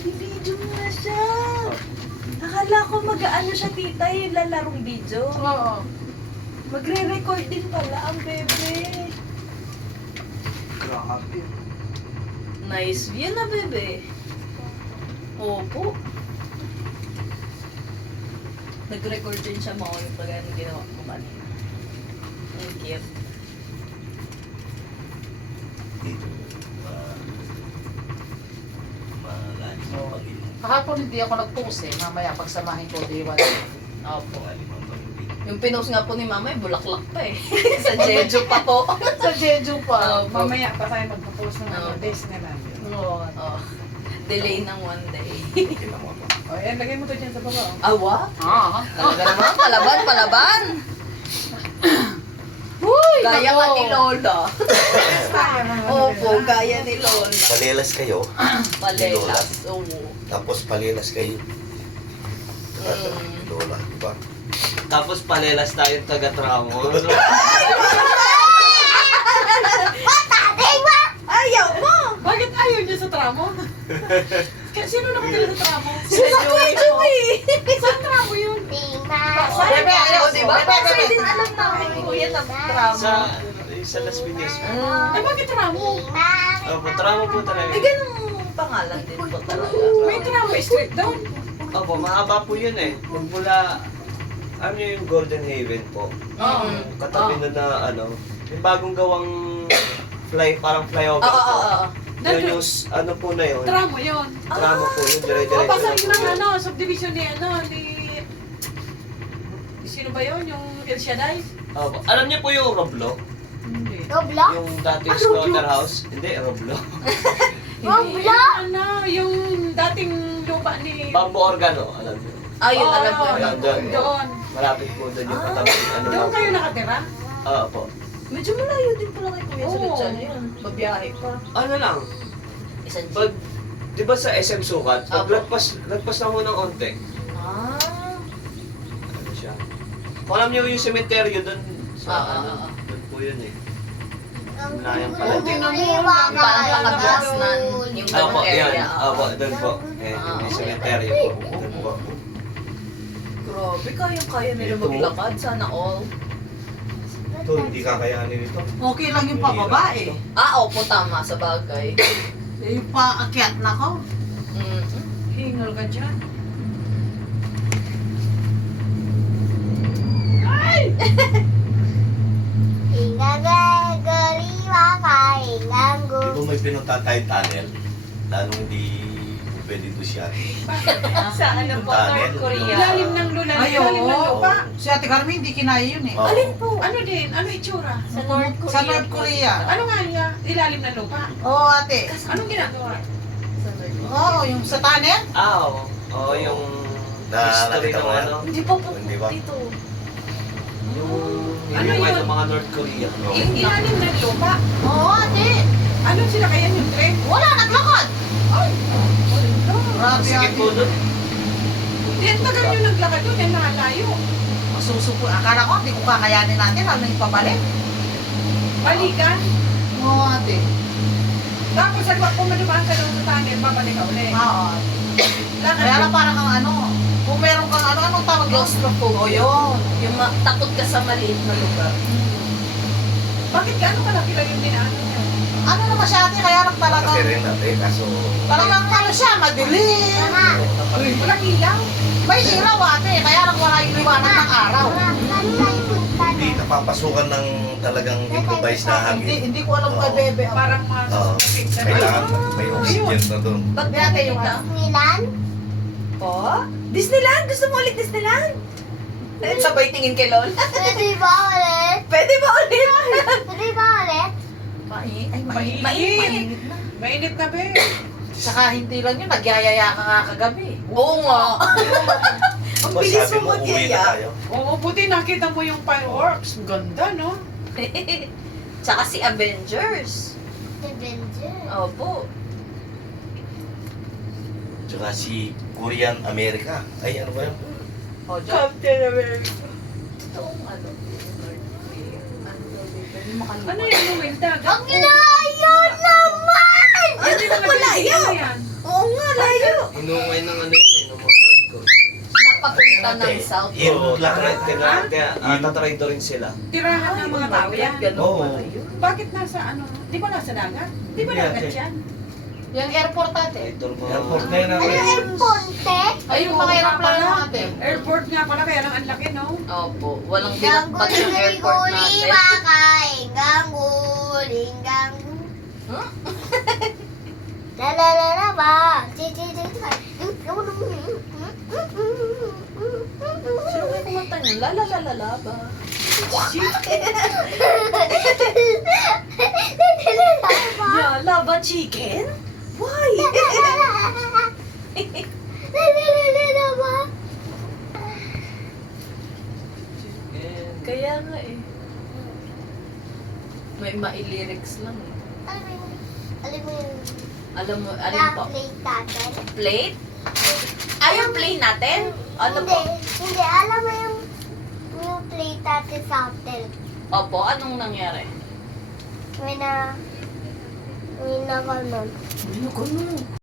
Video mo na siya. Akala ko mag-ano siya, tita, yung lalarong video. Oo. Magre-record din pala ang bebe. Grabe. Nice view na, bebe. Opo. Nag-record din siya mga yung pag ano ginawa ko kanina. Ang cute. Dito. Malalim ang pag-inom. Kahapon hindi ako nag-post eh. Mamaya pagsamahin ko, di ba? Opo. Malalim ang pag-inom. Yung pinost nga po ni mama, bulaklak pa eh. Sa Jeju pa po. Sa Jeju pa. Opo. Mamaya pa tayo magpo-post ng Oo. days na lang. Oo. Oh, delay ng one day. Tingnan mo pa. O, yan, lagay mo to dyan sa baba. Oh. Awa? Ah, Talaga naman, palaban, palaban. Uy, Gaya nga ni Lola. Oh, Opo, gaya ni Lola. Palelas kayo. Palelas. Oo. Tapos palelas kayo. Mm. Lola, di ba? Tapos palelas tayong taga-tramo. Ayaw mo! Bakit ayaw niya sa tramo? Sino nakatira sa tramo? Si Joey! Saan tramo yun? Saan Bebe, ba? ayaw, O, diba? bebe, bebe. Pasay din alam namin, kuya, na drama. sa Las Piñas. Ay, bakit tramo? Opo, tramo po talaga. May ganung pangalan din po talaga. May tramo street doon. Opo, mahaba po yun eh. Magmula, ano yung Golden Haven po. Oo. Katabi na na ano, yung bagong gawang parang flyover Oo, po. oo, oo. Yun yung, ano po na yun. Tramo yun. Tramo po yun, O, dire-diretso na pasay po ng yun. ano, subdivision ni Sino ba yun? Yung El Shaddai? Opo. Alam niyo po yung Roblo? Hindi. Yung dating slaughterhouse? Hindi, Roblo. Ano, yung dating lupa ni... Bamboo Organo, alam niyo. Ayun, alam ko. Oo, Ayan, doon. Doon. Malapit po doon yung katabi. Ano Doon lang kayo po. nakatira? Opo. Medyo malayo din pala kay Kuya sa Oo. Lechon yun. Babiyahe pa. Ano lang, Isang jeep. pag, di ba sa SM Sukat, pag Opo. lagpas lang mo ng onte, Ah. ano siya. Kung alam niyo yung cemetery doon, sa Ah, ano, ah, ah. doon po yun eh. Layang pala. Tingnan mo, Yung parang kakablas na yung Opo, ganung yan. area. Opo, doon po. Eh, Ah, yung okay. cemetery po. Doon po. Grabe, kaya nila Ito. maglakad. Sana all. Ito, hindi kakayanin ito. okay lang yung pababa eh. Ah, opo, tama sa bagay. Yung paakyat na ko. Mm. hingal ka dyan. Di ba may pinunta tayong tunnel? Lalong hindi pwede ito siya. Sa ano po, Tunnel. North Korea. Ilalim ng lula, Ay, ilalim ng oo. lupa. Si Ate Carmen hindi kinaya yun eh. Oo. Alin po? Ano din? Ano itsura? Sa North Korea. Sa North Korea. Ano nga niya? Ilalim ng lupa. Oo, ate. Anong ginagawa? Sa North Korea. Oo, yung sa tunnel. Ah, oo. Oo, yung Na- history nakita ng mo yan? ano. Hindi po po Hindi ba? dito. Yung Ano yung yun? ng mga North Korea. Oo. Ilalim ng lupa. Oo, ate. Ano sila kaya yung tren? Wala, naglakad. Ay! Grabe Sige ate. po doon. Hindi, ang tagal nyo naglakad doon, yan nakalayo. Masusupo. Akala ko, hindi ko kakayanin natin. Lalo yung pabalik. Balikan. Oo, ate. Tapos kung madumaan ka doon sa tunnel, babalik ka ulit. Oo. Lakad Kaya mo. lang parang kang ano. Kung meron kang ano, anong tawag yun? Claustrophobia. O yun. Yung takot ka sa maliit na lugar. Bakit gaano kalaki lang yung dinaanan niya? Ano naman siya ate, kaya lang talagang, Kasi rin natin, kaso... talagang ano siya, madilim. Walang ilaw. May ilaw ate, kaya lang wala yung liwanag ng araw. Hindi napapasukan ng talagang improvised na hangin. Hindi ko alam kay Oo. Bebe. Parang Oo. Kailangan may oxygen na doon. Ba't natin yung Po? Disneyland? Gusto mo ulit Disneyland? Eh, sabay tingin kay Lol. Pwede ba ulit? Pwede ba ulit? Pwede ba ulit? Ay, Mainit. mainit na. Mainit na be. Saka hindi lang yun, nagyayaya ka nga kagabi. Oo nga. Ang Ba, bilis sabi mo mo, uwi na magyaya. tayo. Oo, buti nakita mo yung fireworks. Ganda, no? Tsaka si Avengers. Avenger. Opo. Tsaka si Korean America. Ay, ano ba yun? O, Diyan. Captain America. Totoong ano. Ano yung Luwinta? Ang layo naman! Ano na malayo? yan? Oo nga, layo. Hinukay ng ano yun eh, ng mga North Coast. Napapunta ng South. Oo, Lang. tatry to rin sila. Tirahan ng mga tao yan. Ganun Oo. pala yun. Bakit nasa ano? Di ba nasa dagat? Di ba Hindi, dagat ate. yan? Yung airport natin. Ito mga... Airport na yun ang Ano yung ponte? Ay, yung mga aeroplano natin. Airport nga pala, kaya lang ang laki, no? Opo, walang binakbat yung airport natin. Gangguling, la la la la ba. Sino may kumanta niyan? La la la la la ba? Yeah, lava chicken? Why? Kaya nga eh. May mailiryks lang eh. Alam mo yung Alam mo, alin po? plate natin? Plate? Ah, yung plate natin? Ano Hindi, po? hindi. Alam mo yung plate natin sa hotel? Opo, anong nangyari? May na ganun. Ano ko nun?